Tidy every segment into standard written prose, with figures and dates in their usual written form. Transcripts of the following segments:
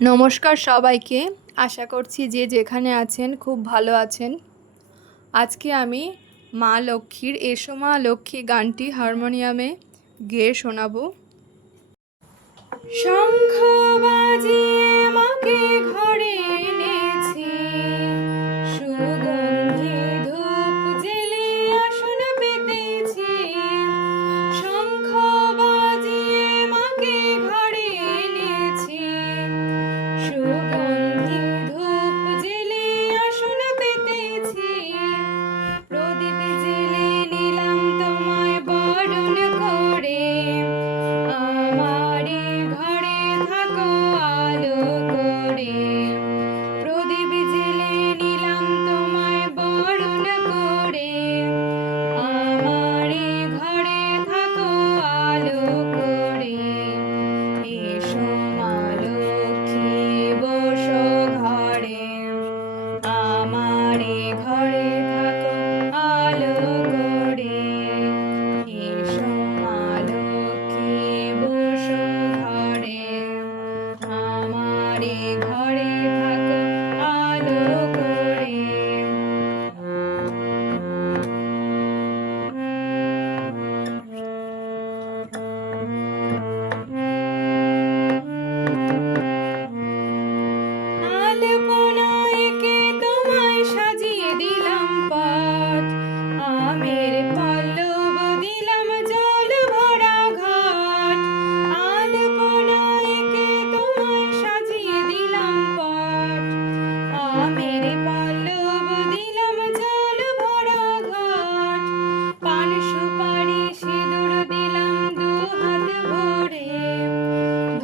নমস্কার সবাইকে। আশা করছি যে যেখানে আছেন খুব ভালো আছেন। আজকে আমি মা লক্ষ্মীর এসো মা লক্ষ্মী গানটি হারমোনিয়ামে গেয়ে শোনাবো। শঙ্খ বাজিয়ে মাকে ঘরে এনেছি, সুগন্ধি ধূপ জেলে আসন পেতেছি। শঙ্খ বাজিয়ে মাকে ঘরে এনেছি, সুগন্ধি ধূপ জেলে আসন পেতেছি। প্রদীপ জেলে নিলাম তোমায় বরণ করে, আমারে ঘরে থাকো আলো করে। প্রদীপ জেলে নিলাম তোমায় বরণ করে, আমারে ঘরে থাকো আলো করে। এসো মা লক্ষ্মী বসো ঘরে, আমারে ঘরে থাকো আলো করে। এসো মা লক্ষ্মী বসো ঘরে, আমারে ঘরে থাকো আলো করে। আলপনা এঁকে তোমায় সাজিয়ে দিলাম পথ, আমের পল্লব দিলাম জল ভরা ঘাট। আলপনা এঁকে তোমায় সাজিয়ে দিলাম পথ, আমের পল্লব দিলাম জল ভরা ঘাট। পান সুপারি সিঁদুর দিলাম দু হাত ভরে,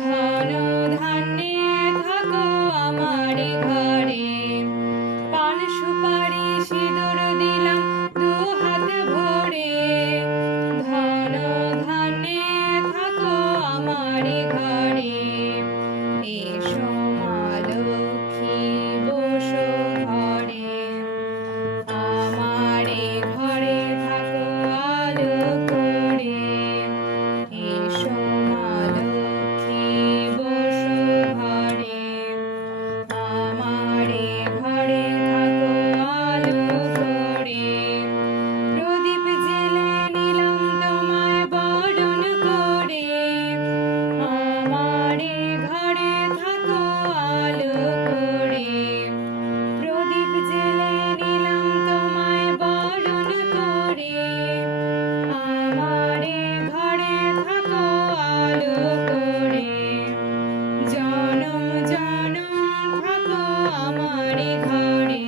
ধন ধান্যে থাকো আমার ঘরে। পান সুপারি সিঁদুর দিলাম দু হাত ভরে, ধন ধান্যে থাকো আমার ঘরে। এসো মা লক্ষ্মী বসো ঘরে, আমারে ঘরে থাকো আলো করে। এসো মা লক্ষ্মী বসো ঘরে, আমারে ঘরে থাকো আলো করে। প্রদীপ জেলে নিলাম তোমায় বরণ করে, আমারে ঘরে থাকো আলো করে। প্রদীপ জেলে নিলাম তোমায় বরণ করে, আমারে ঘরে থাকো আলো করে। জনম জনম থাকো আমারে ঘরে,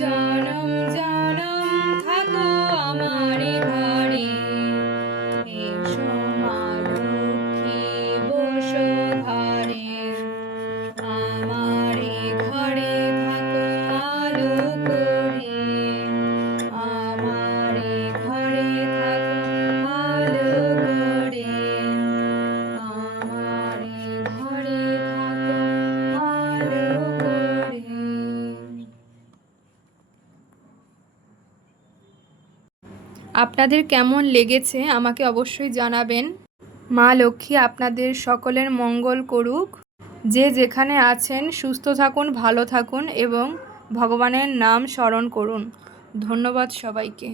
জনম জনম থাকো আমারে ঘরে। এসো মা লক্ষ্মী বসো ঘরে, আমারে ঘরে থাকো আলো করে। আমারে ঘরে থাকো আলো করে, আমারে ঘরে থাকো আলো করে। আপনাদের কেমন লেগেছে আমাকে অবশ্যই জানাবেন। মা লক্ষ্মী আপনাদের সকলের মঙ্গল করুক। যে যেখানে আছেন সুস্থ থাকুন, ভালো থাকুন এবং ভগবানের নাম স্মরণ করুন। ধন্যবাদ সবাইকে।